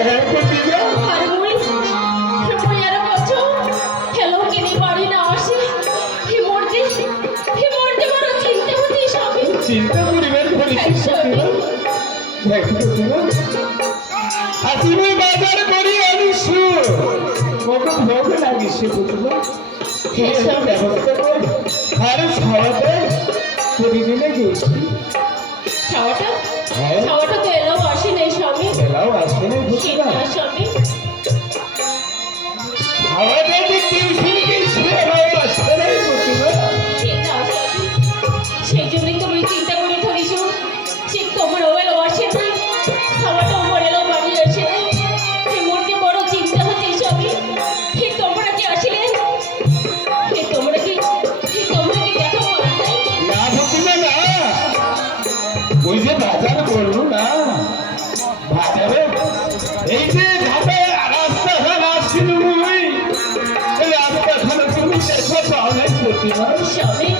আর মুই আর কছো হেলো কিনি বাড়ি না আসে হি মরতে বড় চিন্তা হচ্ছে স্বামী চিন্তা করিবেন বলিছি সতীমা দেখো সতীমা আজি মই বাজার করি আনিছো মোকে ভোগ লাগিছে সতীমা এসব ব্যবস্থা কর আর ছাওয়াতে প্রতিদিনে গেছি ছাওয়াটা হ্যাঁ। ছাওয়াটা তো এলো আসে নেই স্বামী এলাও আসবে না সতীমা না স্বামী ছাওয়াতে টিউশন গেছি এলাও আসবে না সতীমা না স্বামী সেই জন্যই তো আমি চিন্তা করে ধরিস ঠিক তোমার ওয়েল আসে নাই ছাওয়াটা আমার এলো বাড়ি আসে নাই মরতে বড় চিন্তা হচ্ছে স্বামী ঠিক তোমরা কি আসলে ঠিক তোমরা কি দেখা পার নাই না সতীমা না ওই যে বাজার করলো না বাজারে এই যে ঘাটে রাস্তাখান আসছিল ওই রাস্তাখানে তুমি দেখো তাহলে সতীমা স্বামী